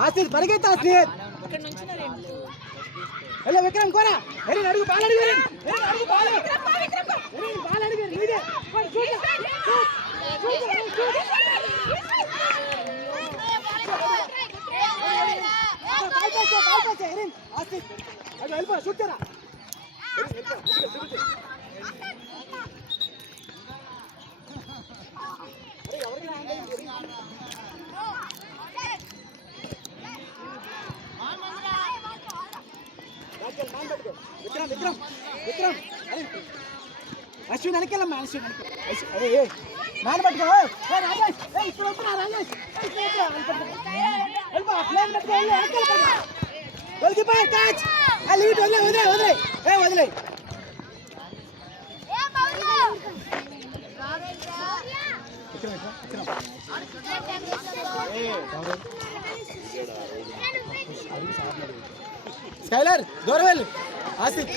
Asit పరిగెత్త Asit hello Vikram కోరా హరి అడుగు ball అడుగు హరి అడుగు బాల్ హరి బాల్ అడుగు నీదే బాల్ పాస్ హరి ఆసిత్ అడు వెళ్ళిపో షూట్ చేయరా విక్రమ్ విక్రమ్ విక్రమ్ అశ్విన్ వెనకెళ్ళమ్మా అశ్విన్ నాన్న పట్టుకో రాజేష్ ఇక్కడ వస్తున్నా రాజేష్ వదిలే వదిలే వదిలే వదిలే స్కైలర్ దూరం వెళ్ళు ఆసిత్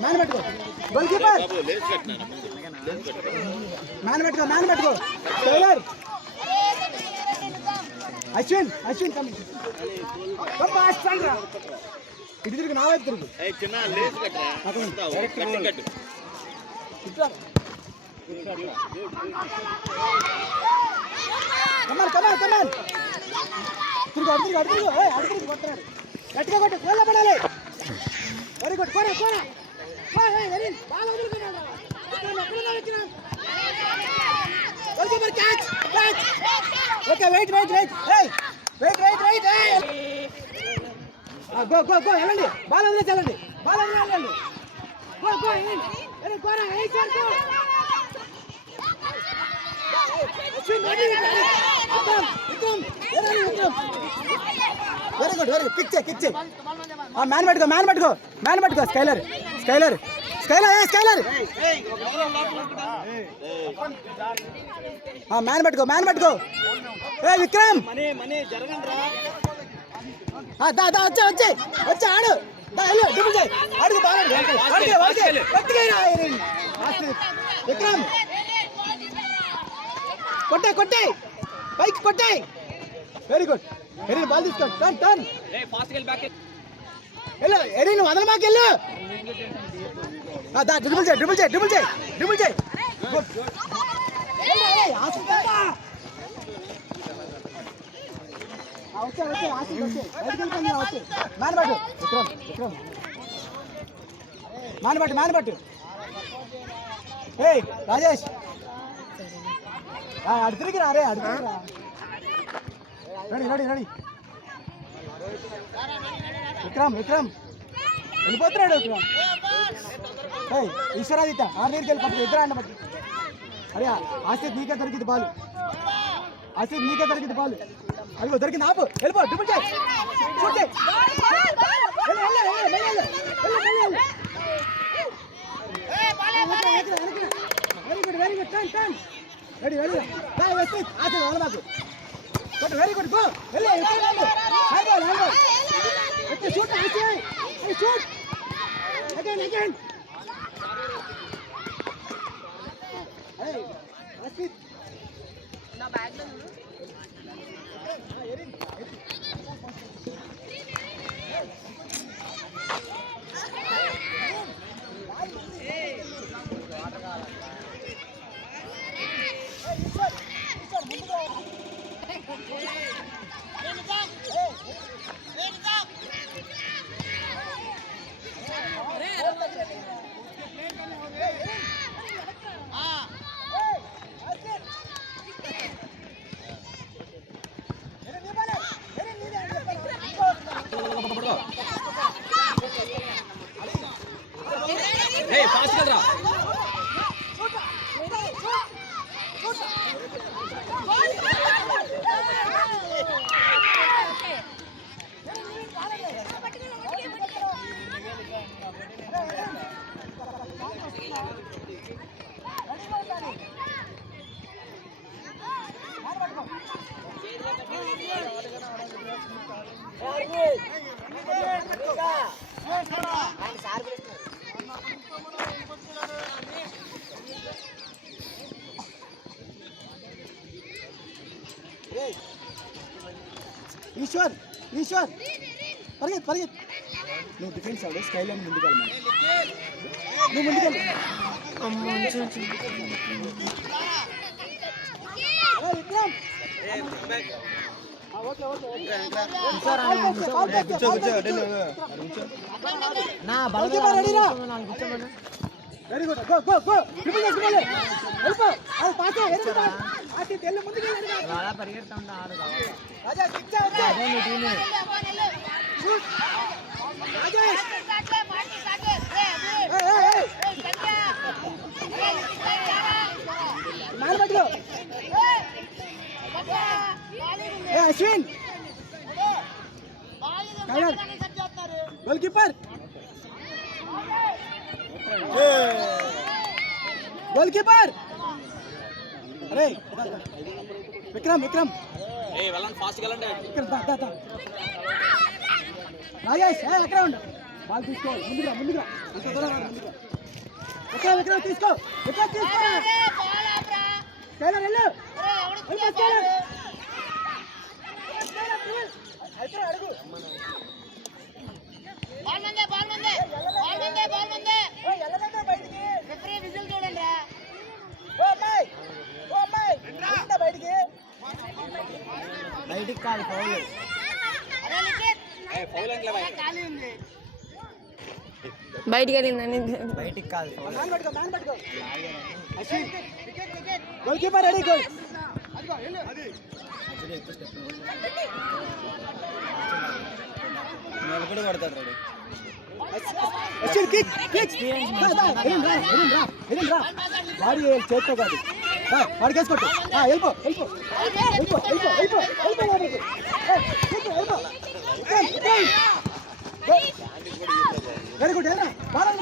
మ్యాన్ పెట్టుకో గోల్ కీపర్ మ్యాన్ పెట్టుకో స్కైలర్ అశ్విన్ ఇటు తిరుగు నా వైపు తిరుగు గట్టిగా కొట్టు గోల్ పడాలి very good Kora Kora ball వదులుకున్నాడు okay wait go go go వెళ్ళండి బాల్ వదిలేసి వెళ్ళండి బాల్ వదిలేసి go go Kora very good kick చే మ్యాన్ పెట్టుకో స్కైలర్ మ్యాన్ పెట్టుకో విక్రమ్ వచ్చి ఆడు అడుగు విక్రమ్ కొట్టే పైకి కొట్టే వెరీ గుడ్ బాల్ తీసుకో టర్న్ వెళ్ళు వదల మాకు వెళ్ళు డ్రిబుల్ చేయి మ్యాన్ పట్టు రాజేష్ అడు తిరిగి రా రెడీ విక్రమ్ వెళ్ళిపోతున్నాడు ఈశ్వరాదిత్య ఆర్నీకి వెళ్ళిపోతుంది ఇద్దరు ఆయన బట్టి అరే ఆసిత్ నీకే దొరికింది బాల్ అదిగో దొరికింది ఆపు వెళ్ళిపో డ్రిబుల్ చేయి very good turn ready Asit వాళ్ళ మాకు very good go shoot again నా బ్యాగ్ లో ఈశ్వర్ ఈశ్వర్ పరిగెత్ పరిగెత్ నువ్వు డిఫెన్స్ అవ్వడు స్కైలైన్ ముందుకెళ్ళి నువ్వు ముందుకెళ్ళి very good go go go triple చేసుకోవాలి వెళ్ళిపో అది పాస్ ఎరుగు ఆటి తెల్లు ముందుకెళ్ళి రాజా పరిగెత్తండి ఆరు రాజా చిచ్చా వచ్చే అదే నీ టీమ్ రాజేష్ మాటి సాగే నాలు పట్టుకో ఏ Ashwin goalkeeper goalkeeper అరే విక్రమ్ విక్రమ్ ఏ వెళ్ళండి ఫాస్ట్ గా వెళ్ళండి విక్రమ్ దా దా రాజేష్ ఏ అక్కడ ఉండు బాల్ తీసుకో ముందుగా ముందుగా అంత దూరం ముందుగా విక్రమ్ విక్రమ్ తీసుకో విక్రమ్ తీసుకో బాల్ ఆప్రా స్కైలర్ వెళ్ళు వెళ్ళు స్కైలర్ అయితే అడుగు బాల్ మందే బాల్ మందే బాల్ మందే బాల్ మందే ఓ ఎల్లదండి బయటికి రిఫరీ విజిల్ చూడండి రా ఓ అమ్మాయి ఇంత బయటికి కాదు ఫౌల్ అరే నిఖిత్ ఏ ఫౌల్ అంటే బై ఖాళీ ఉంది బయటికి వెళ్ళిందని బయటికి కాదు మ్యాన్ పట్టుకో Ashwin goal keeper ready goal అదిగో వెళ్ళు అది నిలబడి కొడతాడు రెడీ అశ్విన్ కిక్ కిక్ రా వాడి చేత్తో కాదు వాడి కేసుకొట్టు వెళ్ళిపో వెళ్ళిపో వెళ్ళిపో వెళ్ళిపో వెళ్ళిపో వెళ్ళిపో వాడికి వెళ్ళిపో వెరీ గుడ్ వెళ్ళరా బాగా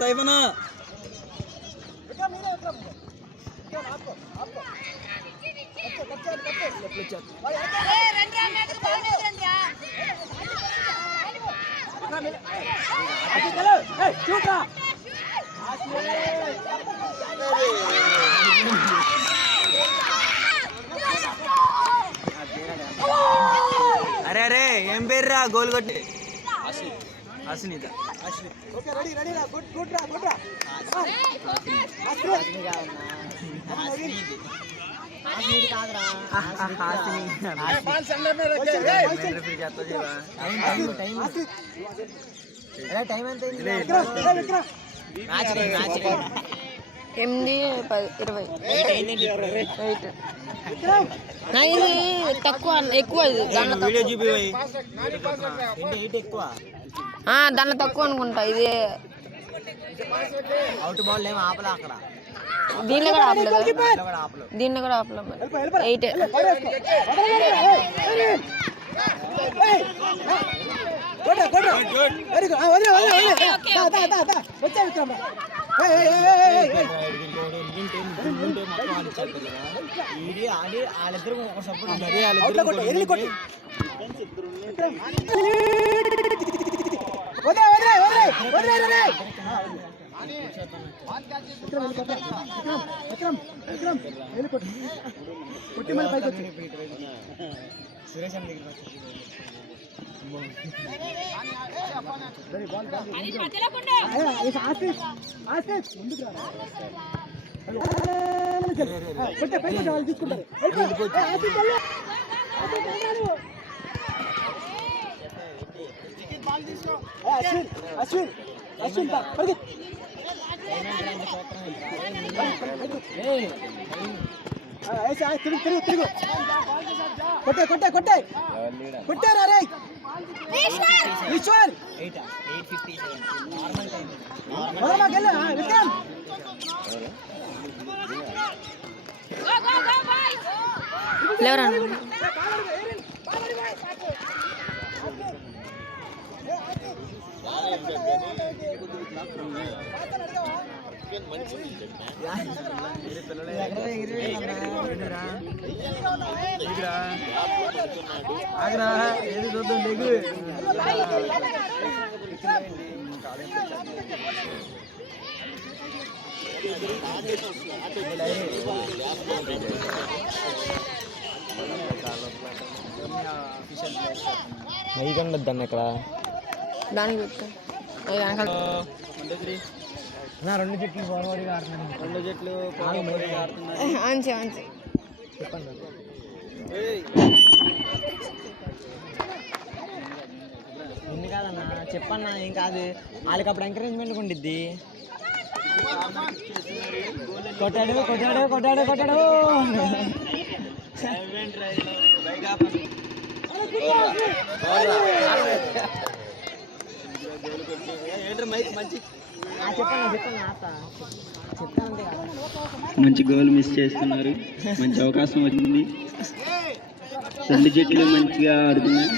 సైఫనా అరే రండి రా మ్యాచ్ బాల్ లేదు రండి చూడరా అరే అరే ఏం పేరు రా గోల్ కొట్టి అశ్వినిత ఓకే రెడీ రెడీ రా గుడ్ గుడ్ రా టైం ఎంత 8:20 ఇది తక్కువ ఎక్కువ వీడియో చూపి ఎక్కువ దాంట్లో తక్కువ అనుకుంటా ఇది అవుట్ బాల్ ఏం ఆపలే అక్కడ దీనిలో కూడా ఆపలేదు దీనిలో కూడా ఆపలేదు 8 వెరీ గుడ్ వచ్చా విక్రమ్ వాళ్ళిద్దరు ఒక సపోర్ట్ కొట్టి మళ్ళీ పైకి వచ్చి సురేష్ అన్న అశ్విన్ అశ్విన్ తిరుగు తిరుగు తిరుగు కొట్టే కొట్టే కొట్టే కొట్టారా రే ఈశ్వర్ విక్రమ్ లేవరా ఆగరా ఏది చూద్దాం దిగు నైకండొద్దాన్ని ఇక్కడ దానికి చెప్తా రెండు జట్లు ఫార్వర్డ్గా ఆడుతున్నాను. 2 జట్లు ఫార్వర్డ్గా ఆడుతున్నారు. అంచే అంచే ఎన్ని కాదన్నా చెప్పన్నా ఏం కాదు, వాళ్ళకి అప్పుడు ఎంకరేజ్మెంట్ ఉండిద్ది. కొట్టాడు కొట్టాడు కొట్టాడు కొట్టాడు చెప్పన్నా చెప్పన్నా ఆత చెప్తానంటే మంచి గోల్ మిస్ చేస్తున్నారు. మంచి అవకాశం వచ్చింది. 2 జట్లు మంచిగా ఆడుతున్నాయి.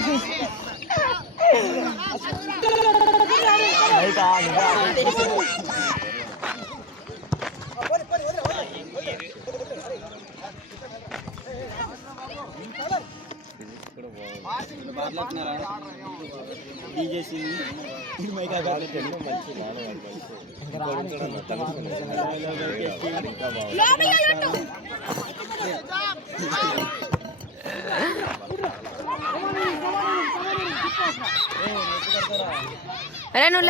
అరే నువ్వు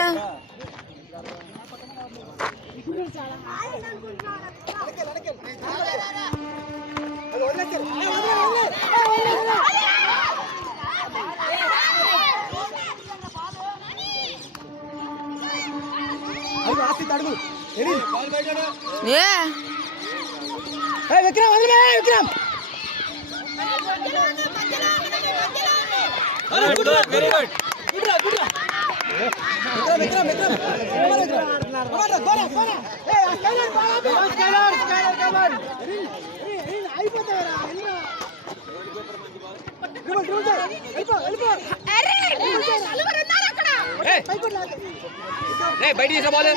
అడుగు ఏ విక్రమ్ విక్రమ్ వెరీ గుడ్ విక్రమ్ విక్రమ్ బయట తీసా బాల్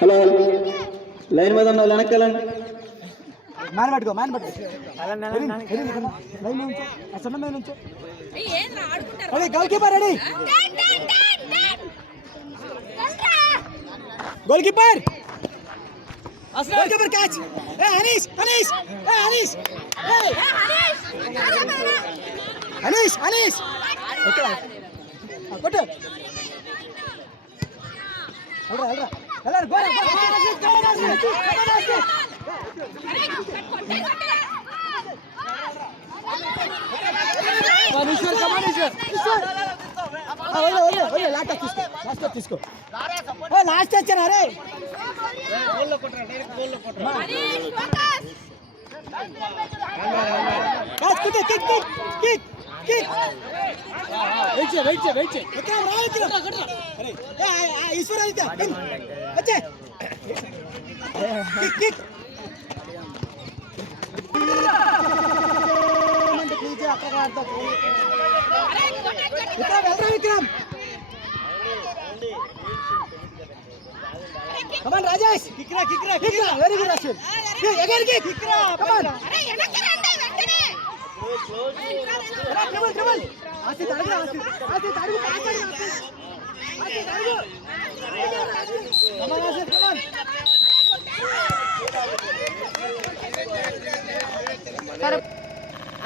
హలో లైన్ మీద ఉన్న వెనకాలండి. మ్యాన్ పట్టుకో మ్యాన్ పట్టుకో goal keeper ready goal keeper goal keeper catch Anish Anish Anish Anish Anish కొట్టు అల్రా అల్రా గోల్ తీసుకో లాస్ట్ వచ్చాను అరే ఈశ్వర్ అయితే వచ్చే Vikram Come on, Rajesh. Kikra. Very good, Rashid. Again, kick. Come on. Trouble. Asit, adugu. Come on, Asit, come on.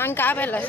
Ang kabel lah.